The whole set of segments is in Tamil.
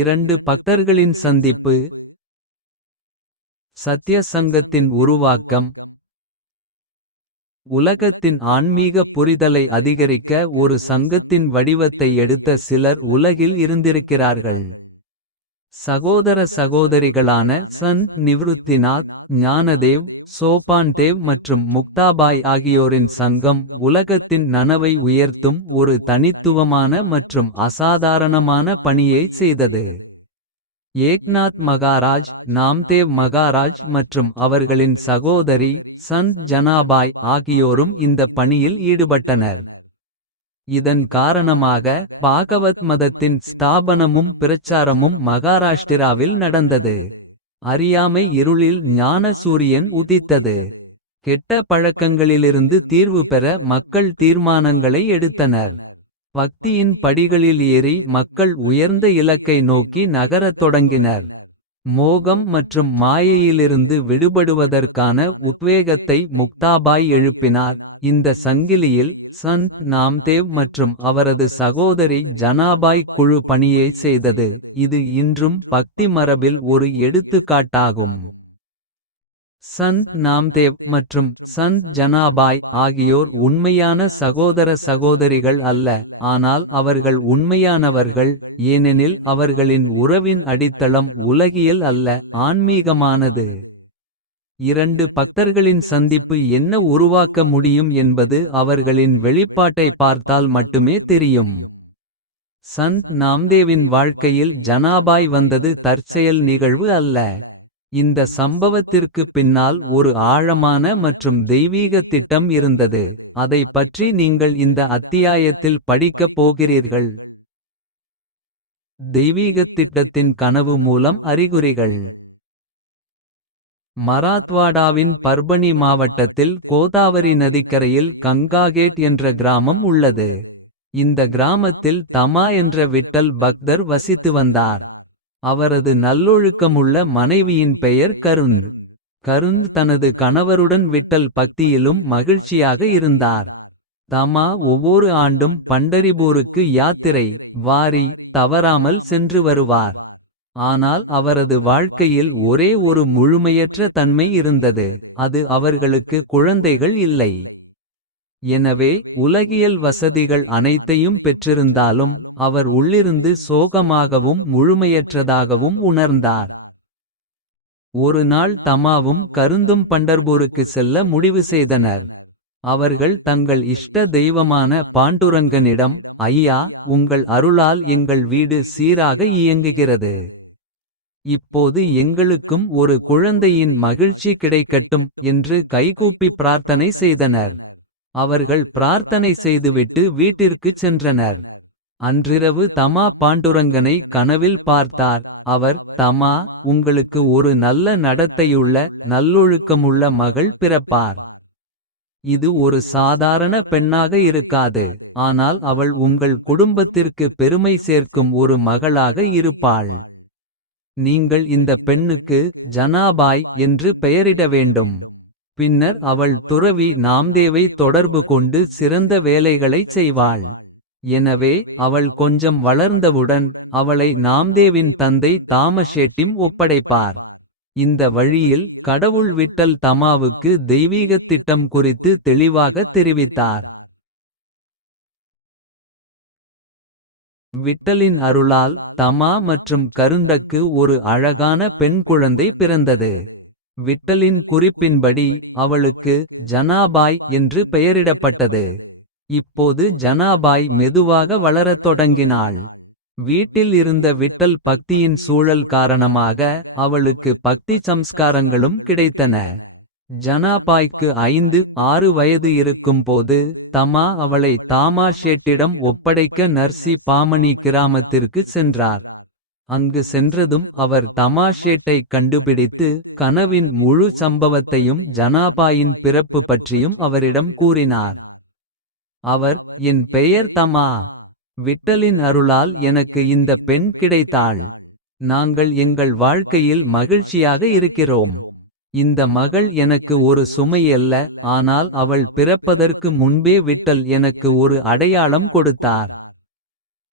இரண்டு பக்தர்களின் சந்திப்பு சத்ய சங்கத்தின் உருவாக்கம் உலகத்தின் ஆன்மீக புரிதலை அதிகரிக்க ஒரு சங்கத்தின் வடிவத்தை எடுத்த சிலர் உலகில் இருந்திருக்கிறார்கள். சகோதர சகோதரிகளான சந்த் நிவருத்திநாத் ஞானதேவ் சோபான்தேவ் மற்றும் முக்தாபாய் ஆகியோரின் சங்கம் உலகத்தின் நனவை உயர்த்தும் ஒரு தனித்துவமான மற்றும் அசாதாரணமான பணியை செய்தது. ஏக்நாத் மகாராஜ் நாம்தேவ் மகாராஜ் மற்றும் அவர்களின் சகோதரி சந்த் ஜனாபாய் ஆகியோரும் இந்த பணியில் ஈடுபட்டனர். இதன் காரணமாக பாகவத் மதத்தின் ஸ்தாபனமும் பிரச்சாரமும் மகாராஷ்டிராவில் நடந்தது. அறியாமை இருளில் ஞான சூரியன் உதித்தது. கெட்ட பழக்கங்களிலிருந்து தீர்வு பெற மக்கள் தீர்மானங்களை எடுத்தனர். பக்தியின் படிகளில் ஏறி மக்கள் உயர்ந்த இலக்கை நோக்கி நகரத் தொடங்கினர். மோகம் மற்றும் மாயையிலிருந்து விடுபடுவதற்கான உத்வேகத்தை முக்தாபாய் எழுப்பினார். இந்த சங்கிலியில் சந்த் நாம்தேவ் மற்றும் அவரது சகோதரி ஜனாபாய் குழு பணியை செய்தது. இது இன்றும் பக்தி மரபில் ஒரு எடுத்துக்காட்டாகும். சந்த் நாம்தேவ் மற்றும் சந்த் ஜனாபாய் ஆகியோர் உண்மையான சகோதர சகோதரிகள் அல்ல. ஆனால் அவர்கள் உண்மையானவர்கள் ஏனெனில் அவர்களின் உறவின் அடித்தளம் உலகியல் அல்ல ஆன்மீகமானது. இரண்டு பக்தர்களின் சந்திப்பு என்ன உருவாக்க முடியும் என்பது அவர்களின் வெளிப்பாட்டை பார்த்தால் மட்டுமே தெரியும். சந்த் நாம்தேவின் வாழ்க்கையில் ஜனாபாய் வந்தது தற்செயல் நிகழ்வு அல்ல. இந்த சம்பவத்திற்கு பின்னால் ஒரு ஆழமான மற்றும் தெய்வீக திட்டம் இருந்தது. அதை பற்றி நீங்கள் இந்த அத்தியாயத்தில் படிக்கப் போகிறீர்கள். தெய்வீகத் திட்டத்தின் கனவு மூலம் அறிகுறிகள். மராத்வாடாவின் பர்பனி மாவட்டத்தில் கோதாவரி நதிக்கரையில் கங்காகேட் என்ற கிராமம் உள்ளது. இந்த கிராமத்தில் தமா என்ற விட்டல் பக்தர் வசித்து வந்தார். அவரது நல்லொழுக்கமுள்ள மனைவியின் பெயர் கருந்த். கருந்த் தனது கணவருடன் விட்டல் பக்தியிலும் மகிழ்ச்சியாக இருந்தார். தமா ஒவ்வொரு ஆண்டும் பண்டரிபூருக்கு யாத்திரை வாரி தவறாமல் சென்று வருவார். ஆனால் அவரது வாழ்க்கையில் ஒரே ஒரு முழுமையற்ற தன்மை இருந்தது. அது அவர்களுக்கு குழந்தைகள் இல்லை. எனவே உலகியல் வசதிகள் அனைத்தையும் பெற்றிருந்தாலும். அவர் உள்ளிருந்து சோகமாகவும் முழுமையற்றதாகவும் உணர்ந்தார். ஒரு நாள் தமாவும் கருந்தும் பண்டர்பூருக்கு செல்ல முடிவு செய்தனர். அவர்கள் தங்கள் இஷ்ட தெய்வமான பாண்டுரங்கனிடம். ஐயா உங்கள் அருளால் எங்கள் வீடு சீராக இயங்குகிறது. இப்போது எங்களுக்கும் ஒரு குழந்தையின் மகிழ்ச்சி கிடைக்கட்டும். என்று கைகூப்பி பிரார்த்தனை செய்தனர். அவர்கள் பிரார்த்தனை செய்துவிட்டு வீட்டிற்குச் சென்றனர். அன்றிரவு தமா பாண்டுரங்கனை கனவில் பார்த்தார். அவர் தமா உங்களுக்கு ஒரு நல்ல நடத்தையுள்ள. நல்லொழுக்கமுள்ள மகள் பிறப்பார். இது ஒரு சாதாரண பெண்ணாக இருக்காது. ஆனால் அவள் உங்கள் குடும்பத்திற்கு பெருமை சேர்க்கும் ஒரு மகளாக இருப்பாள். நீங்கள் இந்த பெண்ணுக்கு ஜனாபாய் என்று பெயரிட வேண்டும். பின்னர் அவள் துறவி நாம்தேவை தொடர்பு கொண்டு சிறந்த வேலைகளைச் செய்வாள். எனவே அவள் கொஞ்சம் வளர்ந்தவுடன் அவளை நாம்தேவின் தந்தை தாமஷேட்டிம் ஒப்படைப்பார். இந்த வழியில் கடவுள் விட்டல் தமாவுக்கு தெய்வீகத் திட்டம் குறித்து தெளிவாக தெரிவித்தார். விட்டலின் அருளால் தமா மற்றும் கருண்டக்கு ஒரு அழகான பெண் குழந்தை பிறந்தது. விட்டலின் குறிப்பின்படி அவளுக்கு ஜனாபாய் என்று பெயரிடப்பட்டது. இப்போது ஜனாபாய் மெதுவாக வளரத் தொடங்கினாள். வீட்டில் இருந்த விட்டல் பக்தியின் சூழல் காரணமாக அவளுக்கு பக்தி சம்ஸ்காரங்களும் கிடைத்தன. ஜனாபாய்க்கு ஐந்து ஆறு வயது இருக்கும்போது தமா அவளை தாமா ஷேட்டிடம் ஒப்படைக்க நர்சி பாமணி கிராமத்திற்கு சென்றார். அங்கு சென்றதும் அவர் தமாஷேட்டைக் கண்டுபிடித்து கனவின் முழு சம்பவத்தையும் ஜனாபாயின் பிறப்பு பற்றியும் அவரிடம் கூறினார். அவர் என் பெயர் தமா. விட்டலின் அருளால் எனக்கு இந்த பெண் கிடைத்தாள். நாங்கள் எங்கள் வாழ்க்கையில் மகிழ்ச்சியாக இருக்கிறோம். இந்த மகள் எனக்கு ஒரு சுமையல்ல ஆனால் அவள் பிறப்பதற்கு முன்பே விட்டல் எனக்கு ஒரு அடையாளம் கொடுத்தார்.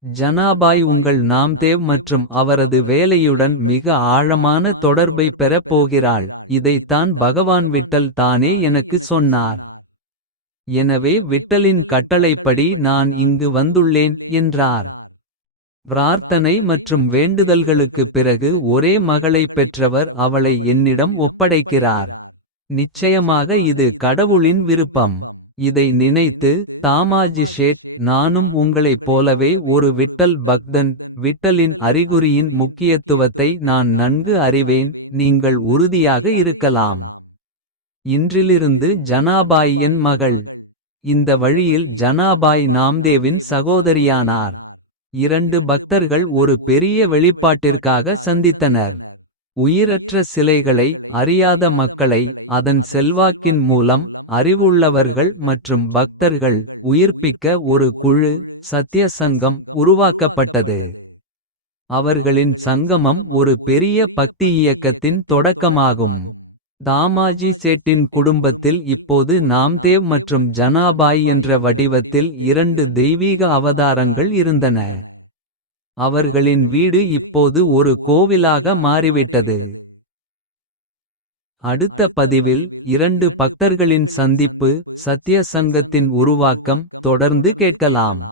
ஜனாபாய் உங்கள் நாம்தேவ் மற்றும் அவரது வேலையுடன் மிக ஆழமான தொடர்பை பெறப் போகிறாள் இதைத்தான் பகவான் விட்டல் தானே எனக்கு சொன்னார். எனவே விட்டலின் கட்டளைப்படி நான் இங்கு வந்துள்ளேன் என்றார். பிரார்த்தனை மற்றும் வேண்டுதல்களுக்குப் பிறகு ஒரே மகளைப் பெற்றவர் அவளை என்னிடம் ஒப்படைக்கிறார். நிச்சயமாக இது கடவுளின் விருப்பம். இதை நினைத்து தாமாஜி ஷேட் நானும் உங்களைப் போலவே ஒரு விட்டல் பக்தன். விட்டலின் அறிகுறியின் முக்கியத்துவத்தை நான் நன்கு அறிவேன். நீங்கள் உறுதியாக இருக்கலாம். இன்றிலிருந்து ஜனாபாய் என் மகள். இந்த வழியில் ஜனாபாய் நாம்தேவின் சகோதரியானார். இரண்டு பக்தர்கள் ஒரு பெரிய வெளிப்பாட்டிற்காக சந்தித்தனர். உயிரற்ற சிலைகளை அறியாத மக்களை அதன் செல்வாக்கின் மூலம். அறிவுள்ளவர்கள் மற்றும் பக்தர்கள் உயிர்ப்பிக்க ஒரு குழு. சத்ய சங்கம் உருவாக்கப்பட்டது. அவர்களின் சங்கமம் ஒரு பெரிய பக்தி இயக்கத்தின் தொடக்கமாகும். தாமாஜி சேட்டின் குடும்பத்தில் இப்போது நாம்தேவ் மற்றும் ஜனாபாய் என்ற வடிவத்தில் இரண்டு தெய்வீக அவதாரங்கள் இருந்தன. அவர்களின் வீடு இப்போது ஒரு கோவிலாக மாறிவிட்டது. அடுத்த பதிவில் இரண்டு பக்தர்களின் சந்திப்பு. சத்ய சங்கத்தின் உருவாக்கம் தொடர்ந்து கேட்கலாம்.